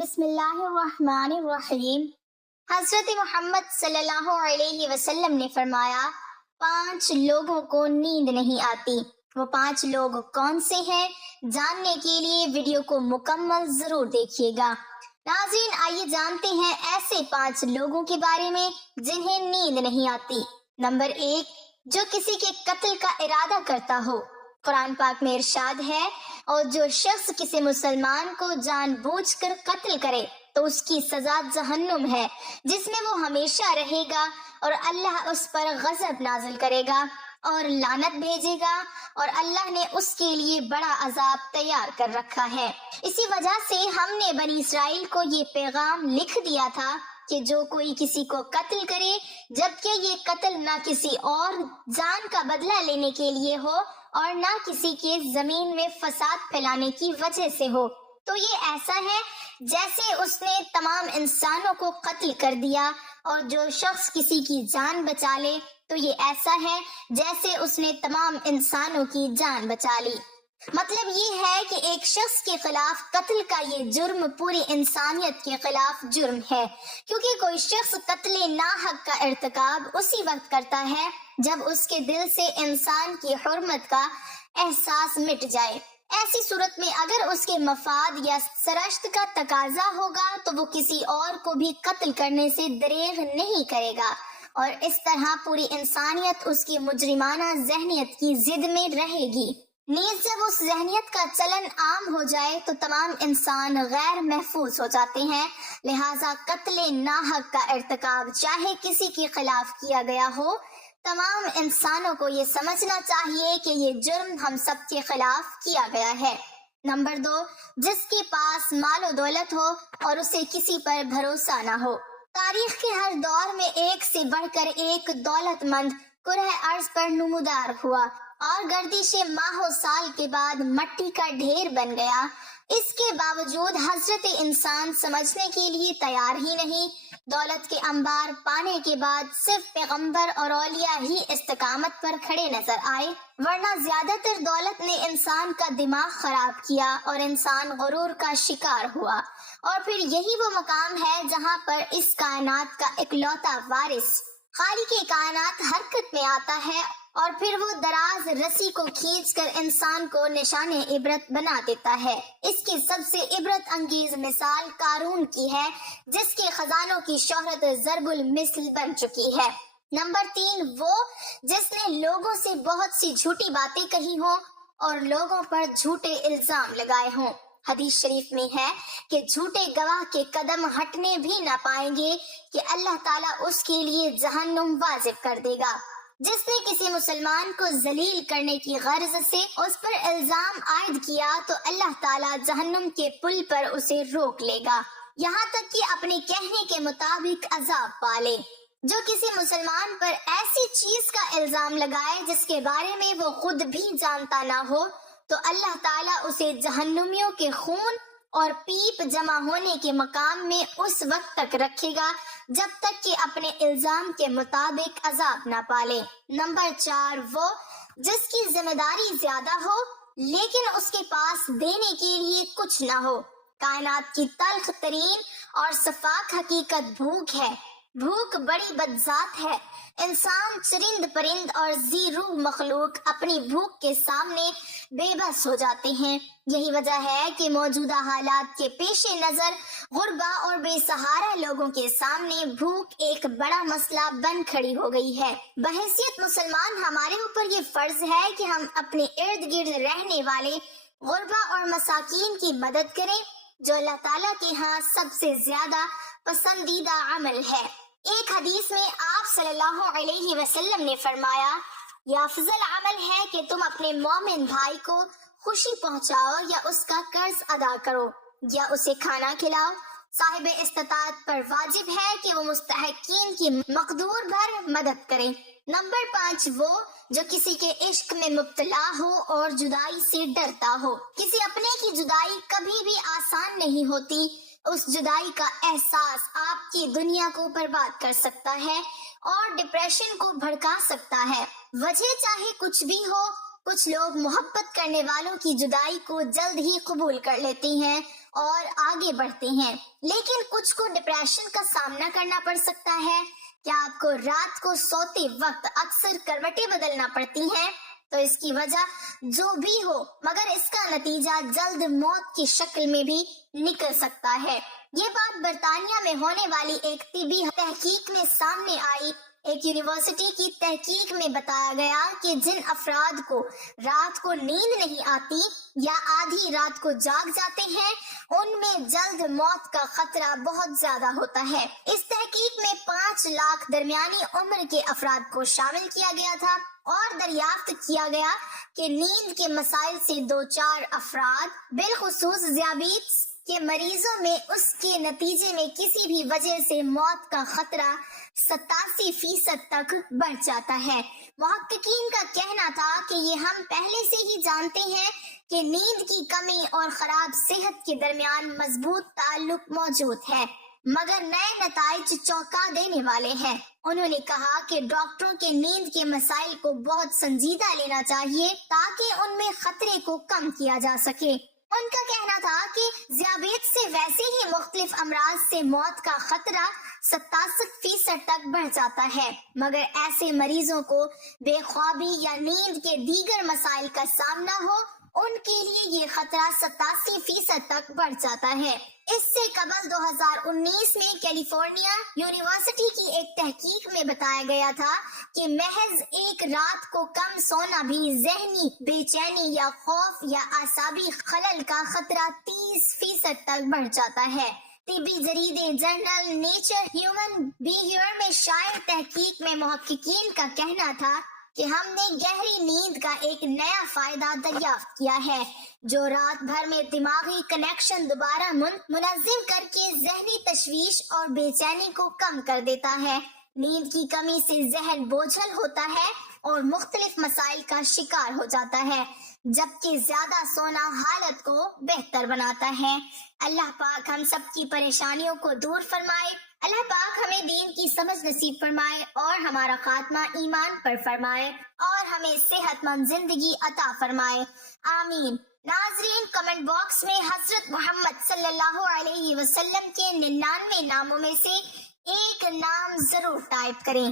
بسم اللہ الرحمن الرحیم۔ حضرت محمد صلی اللہ علیہ وسلم نے فرمایا 5 لوگوں کو نیند نہیں آتی۔ وہ 5 لوگ کون سے ہیں؟ جاننے کے لیے ویڈیو کو مکمل ضرور دیکھیے گا۔ ناظرین، آئیے جانتے ہیں ایسے 5 لوگوں کے بارے میں جنہیں نیند نہیں آتی۔ نمبر 1، جو کسی کے قتل کا ارادہ کرتا ہو۔ قرآن پاک میں ارشاد ہے، اور جو شخص کسی مسلمان کو جان بوجھ کر قتل کرے تو اس کی سزا جہنم ہے، جس میں وہ ہمیشہ رہے گا، اور اللہ اس پر غضب نازل کرے گا اور لعنت بھیجے گا، اور اللہ نے اس کے لیے بڑا عذاب تیار کر رکھا ہے۔ اسی وجہ سے ہم نے بنی اسرائیل کو یہ پیغام لکھ دیا تھا کہ جو کوئی کسی کو قتل کرے، جبکہ یہ قتل نہ کسی اور جان کا بدلہ لینے کے لیے ہو اور نہ کسی کے زمین میں فساد پھیلانے کی وجہ سے ہو، تو یہ ایسا ہے جیسے اس نے تمام انسانوں کو قتل کر دیا، اور جو شخص کسی کی جان بچا لے تو یہ ایسا ہے جیسے اس نے تمام انسانوں کی جان بچا لی۔ مطلب یہ ہے کہ ایک شخص کے خلاف قتل کا یہ جرم پوری انسانیت کے خلاف جرم ہے، کیونکہ کوئی شخص قتل ناحق کا ارتکاب اسی وقت کرتا ہے جب اس کے دل سے انسان کی حرمت کا احساس مٹ جائے۔ ایسی صورت میں اگر اس کے مفاد یا سرشت کا تقاضا ہوگا تو وہ کسی اور کو بھی قتل کرنے سے دریغ نہیں کرے گا، اور اس طرح پوری انسانیت اس کی مجرمانہ ذہنیت کی ضد میں رہے گی۔ نیز جب اس ذہنیت کا چلن عام ہو جائے تو تمام انسان غیر محفوظ ہو جاتے ہیں، لہٰذا قتل ناحق کا ارتکاب چاہے کسی کے خلاف کیا گیا ہو، تمام انسانوں کو یہ سمجھنا چاہیے کہ یہ جرم ہم سب کے خلاف کیا گیا ہے۔ نمبر 2، جس کے پاس مال و دولت ہو اور اسے کسی پر بھروسہ نہ ہو۔ تاریخ کے ہر دور میں ایک سے بڑھ کر ایک دولت مند کرہ ارض پر نمودار ہوا اور گردش ماہ و سال کے بعد مٹی کا ڈھیر بن گیا۔ اس کے باوجود حضرت انسان سمجھنے کے لیے تیار ہی نہیں۔ دولت کے انبار پانے کے بعد صرف پیغمبر اور اولیاء ہی استقامت پر کھڑے نظر آئے، ورنہ زیادہ تر دولت نے انسان کا دماغ خراب کیا اور انسان غرور کا شکار ہوا۔ اور پھر یہی وہ مقام ہے جہاں پر اس کائنات کا اکلوتا وارث خالق کائنات حرکت میں آتا ہے، اور پھر وہ دراز رسی کو کھینچ کر انسان کو نشان عبرت بنا دیتا ہے۔ اس کی سب سے عبرت انگیز مثال قارون کی ہے، جس کے خزانوں کی شہرت ضرب المثل بن چکی ہے۔ نمبر 3، وہ جس نے لوگوں سے بہت سی جھوٹی باتیں کہی ہوں اور لوگوں پر جھوٹے الزام لگائے ہوں۔ حدیث شریف میں ہے کہ جھوٹے گواہ کے قدم ہٹنے بھی نہ پائیں گے کہ اللہ تعالیٰ اس کے لیے جہنم واجب کر دے گا۔ جس نے کسی مسلمان کو ذلیل کرنے کی غرض سے اس پر الزام عائد کیا تو اللہ تعالیٰ جہنم کے پل پر اسے روک لے گا، یہاں تک کہ اپنے کہنے کے مطابق عذاب پالے۔ جو کسی مسلمان پر ایسی چیز کا الزام لگائے جس کے بارے میں وہ خود بھی جانتا نہ ہو تو اللہ تعالیٰ اسے جہنمیوں کے خون اور پیپ جمع ہونے کے مقام میں اس وقت تک رکھے گا جب تک کہ اپنے الزام کے مطابق عذاب نہ پالے۔ نمبر 4، وہ جس کی ذمہ داری زیادہ ہو لیکن اس کے پاس دینے کے لیے کچھ نہ ہو۔ کائنات کی تلخ ترین اور شفاف حقیقت بھوک ہے۔ بھوک بڑی بدذات ہے۔ انسان، چرند پرند اور ذی روح مخلوق اپنی بھوک کے سامنے بے بس ہو جاتے ہیں۔ یہی وجہ ہے کہ موجودہ حالات کے پیش نظر غربا اور بے سہارا لوگوں کے سامنے بھوک ایک بڑا مسئلہ بن کھڑی ہو گئی ہے۔ بحیثیت مسلمان ہمارے اوپر یہ فرض ہے کہ ہم اپنے ارد گرد رہنے والے غربا اور مساکین کی مدد کریں، جو اللہ تعالیٰ کے ہاں سب سے زیادہ پسندیدہ عمل ہے۔ ایک حدیث میں آپ صلی اللہ علیہ وسلم نے فرمایا، یہ افضل عمل ہے کہ تم اپنے مومن بھائی کو خوشی پہنچاؤ یا اس کا قرض ادا کرو یا اسے کھانا کھلاؤ۔ صاحب استطاعت پر واجب ہے کہ وہ مستحقین کی مقدور بھر مدد کرے۔ نمبر 5، وہ جو کسی کے عشق میں مبتلا ہو اور جدائی سے ڈرتا ہو۔ کسی اپنے کی جدائی کبھی بھی آسان نہیں ہوتی۔ اس جدائی کا احساس آپ کی دنیا کو برباد کر سکتا ہے اور ڈپریشن کو بھڑکا سکتا ہے۔ وجہ چاہے کچھ بھی ہو، کچھ لوگ محبت کرنے والوں کی جدائی کو جلد ہی قبول کر لیتے ہیں اور آگے بڑھتے ہیں، لیکن کچھ کو ڈپریشن کا سامنا کرنا پڑ سکتا ہے۔ کیا آپ کو رات کو سوتے وقت اکثر کروٹیں بدلنا پڑتی ہیں؟ تو اس کی وجہ جو بھی ہو، مگر اس کا نتیجہ جلد موت کی شکل میں بھی نکل سکتا ہے۔ یہ بات برطانیہ میں ہونے والی ایک طبی تحقیق میں سامنے آئی۔ ایک یونیورسٹی کی تحقیق میں بتایا گیا کہ جن افراد کو رات کو نیند نہیں آتی یا آدھی رات کو جاگ جاتے ہیں، ان میں جلد موت کا خطرہ بہت زیادہ ہوتا ہے۔ اس تحقیق میں 5 لاکھ درمیانی عمر کے افراد کو شامل کیا گیا تھا اور دریافت کیا گیا کہ نیند کے مسائل سے دوچار افراد، بالخصوص ذیابیطس کے مریضوں میں، اس کے نتیجے میں کسی بھی وجہ سے موت کا خطرہ 87% تک بڑھ جاتا ہے۔ محققین کا کہنا تھا کہ یہ ہم پہلے سے ہی جانتے ہیں کہ نیند کی کمی اور خراب صحت کے درمیان مضبوط تعلق موجود ہے، مگر نئے نتائج چونکا دینے والے ہیں۔ انہوں نے کہا کہ ڈاکٹروں کے نیند کے مسائل کو بہت سنجیدہ لینا چاہیے تاکہ ان میں خطرے کو کم کیا جا سکے۔ ان کا کہنا تھا کہ ذیابیطس سے ویسے ہی مختلف امراض سے موت کا خطرہ 67% تک بڑھ جاتا ہے، مگر ایسے مریضوں کو بے خوابی یا نیند کے دیگر مسائل کا سامنا ہو، ان کے لیے یہ خطرہ 87% تک بڑھ جاتا ہے۔ اس سے قبل 2019 میں کیلیفورنیا یونیورسٹی کی ایک تحقیق میں بتایا گیا تھا کہ محض ایک رات کو کم سونا بھی ذہنی بے چینی یا خوف یا اعصابی خلل کا خطرہ 30% تک بڑھ جاتا ہے۔ طبی جریدے جرنل نیچر ہیومن بیہیویئر میں شائع تحقیق میں محققین کا کہنا تھا کہ ہم نے گہری نیند کا ایک نیا فائدہ دریافت کیا ہے جو رات بھر میں دماغی کنیکشن دوبارہ منظم کر کے ذہنی تشویش اور بے چینی کو کم کر دیتا ہے۔ نیند کی کمی سے ذہن بوجھل ہوتا ہے اور مختلف مسائل کا شکار ہو جاتا ہے، جبکہ زیادہ سونا حالت کو بہتر بناتا ہے۔ اللہ پاک ہم سب کی پریشانیوں کو دور فرمائے۔ اللہ پاک ہمیں دین کی سمجھ نصیب فرمائے اور ہمارا خاتمہ ایمان پر فرمائے اور ہمیں صحت مند زندگی عطا فرمائے، آمین۔ ناظرین، کمنٹ باکس میں حضرت محمد صلی اللہ علیہ وسلم کے 99 ناموں میں سے ایک نام ضرور ٹائپ کریں۔